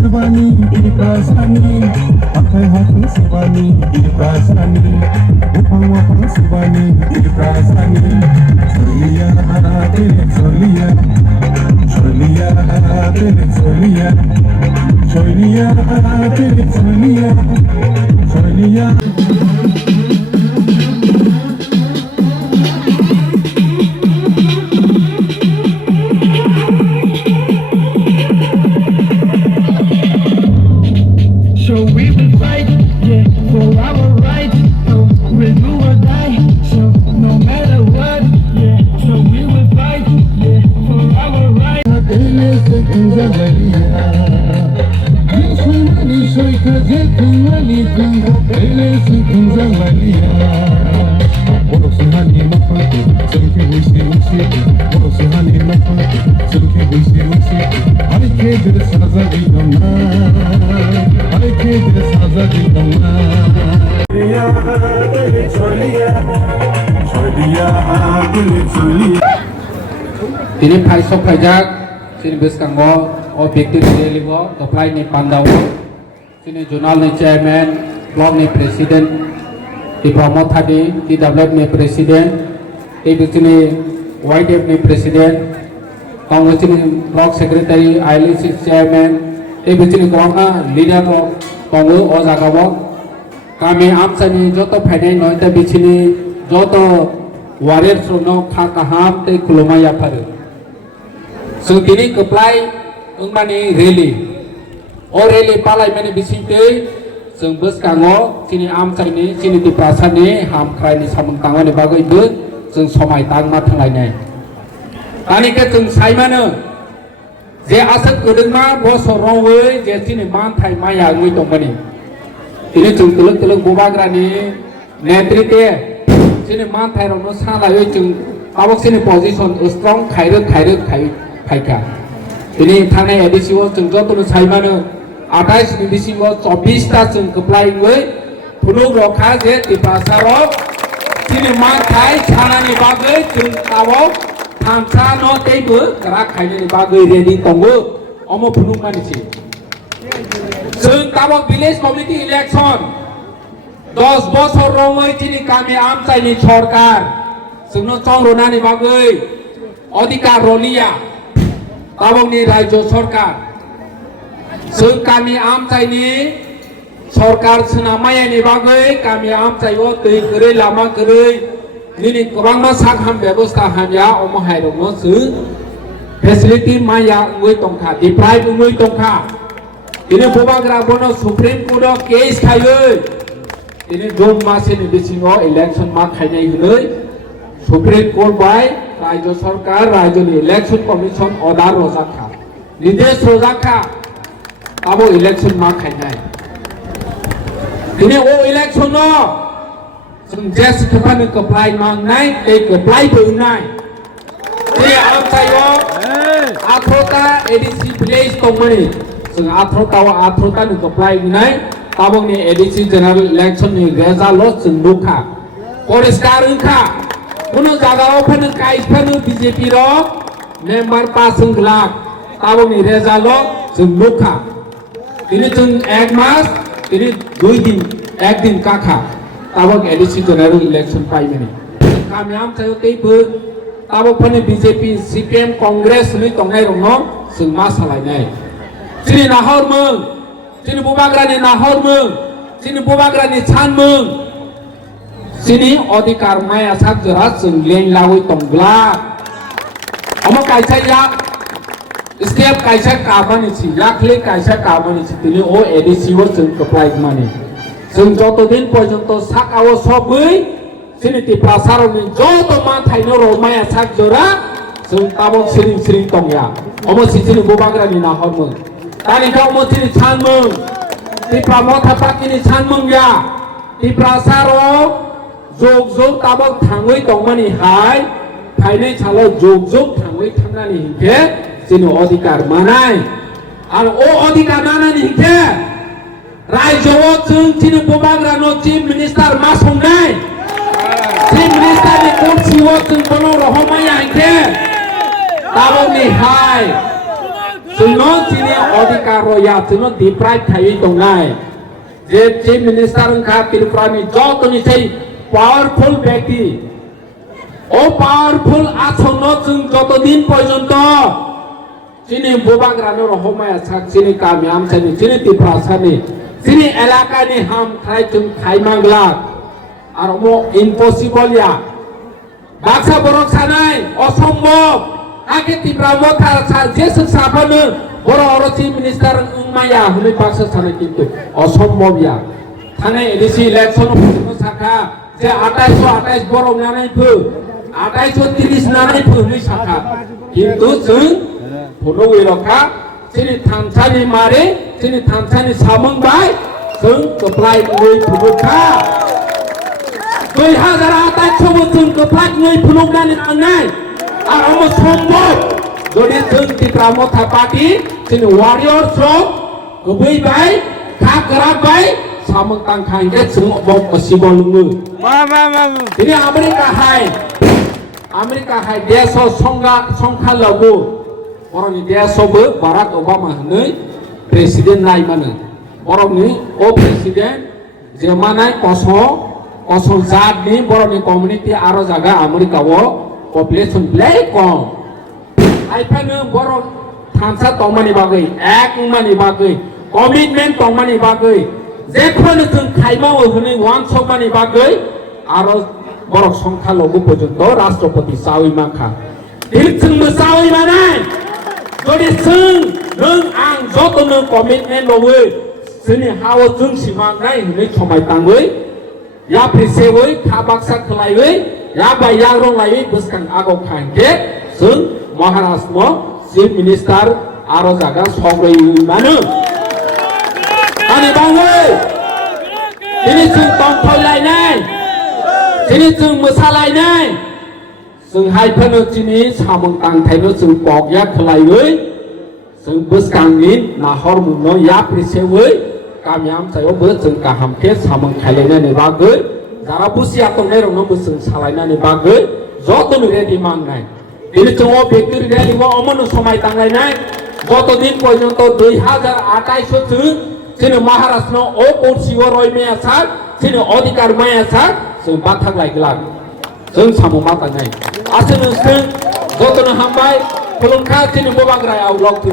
Sebani ini prasani pakai hati sebani ini prasani upang sebani ini prasani solia solia solia solia solia solia solia So we will fight, yeah, for our rights. So we'll do or die. So no matter what, yeah. So we will fight, yeah, for our rights. Ini paisok pajak sini bus kanggo objektif deliver apply ni pandau sini jurnal ni chairman blog ni presiden di promote tadi di develop ni presiden di sini YDF ni presiden kanggo sini blog secretary ILC chairman di sini kanggo leader kanggo ozagawo kami amsani joto phainai noi ta bichini joto warrior srono khakaham te kulumaya pharu so kini keplai ungmani rally o rally palai mani bisingte sung bus kango sini amsai ni sini di prasan ni ham krai ni samung tangan ni bagai bu sung somai tang ma thangai nai tani ke sung sai mano je asak kudung ma bo sorong we je sini man thai maya ngui tong mani ini sung tuluk bubagra ni netrite sini man thai ro no sa lai sung awak sini position strong khai Haika. Ini thane edisi wo sung joto no saimano 28 edisi wo 24 ta sung keplai we phunuk ro kha je ti pasaro sini man thai chana ni bagai sung tawo thamsa no teibu kara khai ni bagai ready tongu omo phunuk mani chi sung tawo village community election 10 বছর রমই চিনি কামে আমচাই ni সরকার sung no chong ro na ni bagai অধিকার রলিয়া Tabong ni Rajo Sarkar Sung kami amcai ni Sarkar senamaya ni bagai kami amcai wo tui kerei lama kerei Nini kurang no sakham ବ୍ୟବস্থা hamya omo hairong no su facility maya ngui tongkha deprive ngui tongkha ini bobagra bono supreme court case khai ini dom mase ni bisingo election ma khainai huloi supreme court by Rajo Sarkar Rajo Election Commission order rozakha nidesh rozakha abo election ma khainai ini o election no sung jes kapan apply mang nai te apply beunai te amsayo athota ADC village tongmani sung athota wa athota ni apply nai tabong ni ADC general election ni result sung dukha poriskar ungkha Kuno jagao phanu kai phanu BJP ro member pasung lak tabo ni rezalo sung lukha ini sung ek mas ini 2 din ek din kakha tabo ADC general election pai mani kami am chayo tei bu tabo phanu BJP CPM Congress ni tongnai rong no sung ma salai nai sini nahor mung sini bubagra ni nahor mung sini bubagra ni chan mung Sini odikar maya sak jerat sung leng lawi tonggla Omo kaisa yak Step kaisa kabani si yak le kaisa kabani si Tini o ADC wo sung keplai mani Sung joto din pojonto sak awo sobui Sini ti prasaro ni joto man thaino ro maya sak jerat Sung tabok sering tongya Omo si sini bubagra ni nahor mung Tani ka omo sini chan mung Ti pramotha pak ini chan mung ya Ti prasaro Jog tabak thangui tongmani hai phainai chalo jog thangui thangnani hingke sini odikar manai ar o odikar manani hingke raijo chung sini bobagra no chief minister ma songnai Chief Minister ni kursi wo jeung penuh rohmaya ke. Tawon ni hai. Jeung sini odikar roya jeung deprive thai tong nai. Je Chief Minister ka Tripura ni joto ni sei powerful ব্যক্তি. O powerful asono jeung joto din পর্যন্ত sini bobagrano rohmaya sak sini kamiam sini Tripura sani. Sini elaka ni ham thai jeung thai mangla. আর মো impossible ইয়া বাক্সা বরক সানাই অসম্ভব আগে ত্রিপুরা মথা যে শিক্ষাফানো বড় অরচি minister Umeå হলে বাক্সা সানাই কিন্তু অসম্ভব ইয়া থানে ADC election শাখা যে 2828 বড় নানাই ফু 2830 নানাই ফু হলে শাখা কিন্তু जों ফটোই রক্ষা সিনি থানসানি মারে সিনি থানসানি সামংবাই जों কপ্লাই ওই ফুটখা 2028 বছর কপ্লাই ওই ফুলগানি আনাই আর আমো সম্ভব যদি जों ত্রিপুরা মথা পার্টি সিনি ওয়ারিয়র শ্রম গবই বাই খাগরা বাই সামং তাংখাইকে जों বক পসিবল লুঙ্গু তিনি আমেরিকা হাই দেশ সংখ্যা লগু বরনি দেশবো বারাক ওবামা হनै প্রেসিডেন্ট নাই মানে বরনি ও প্রেসিডেন্ট যেমানাই কসল জাতনি বরনি কমিউনিটি আরো জায়গা আমেরিকাও পপুলেশন প্লে কম আইফানো বড় থামসা তংমানি বাগৈ এক মানি বাগৈ কমিটমেন্ট তংমানি বাগৈ যেখনো जों খাইমাও হनै ওয়ানশপ মানি বাগৈ আরো বড় সংখ্যা লগু পর্যন্ত রাষ্ট্রপতি সাউই মাখা जों मोसावै मानाय যদি जों नों आं जतनो कमिटमेन्ट लवै जोंनि हाव जों सिमांनाय हनै समाय तांगै या प्रिसेवै खाबाक्सा खलायवै या बाया रंलायै बसखां आगौ खांके जों महाराष्ट्र चिफ मिनिस्टार आरो जागा संग्रै मानो आनि बांगै दिनै जों तंफलायनाय दिनै जों मोसालायनाय जों हायफानो दिनै सामं तांथायनो जों पगया खलायवै जों बसखांनि नाहर मुनो या प्रिसेवै गामियाम सायावबो जों गाहामके सामं खायलायनायनि बागै जारा बुसिया तंनाय रंनो बोसों सालायनायनि बागै जतनो रेडि मांनाय दिनै जों बेक्टरि रेलिबो अमनो समाय तांलायनाय যতদিন পর্যন্ত 2028 जों महाराष्ट्र ओ कोर्सिव रयमाया साक जों अधिकार माया साक जों बाथां लायगलान जों सामं मातानाय आसनो जों जतनो हामबाय खुलुमखा जों बोबाग्रायाव लक्टु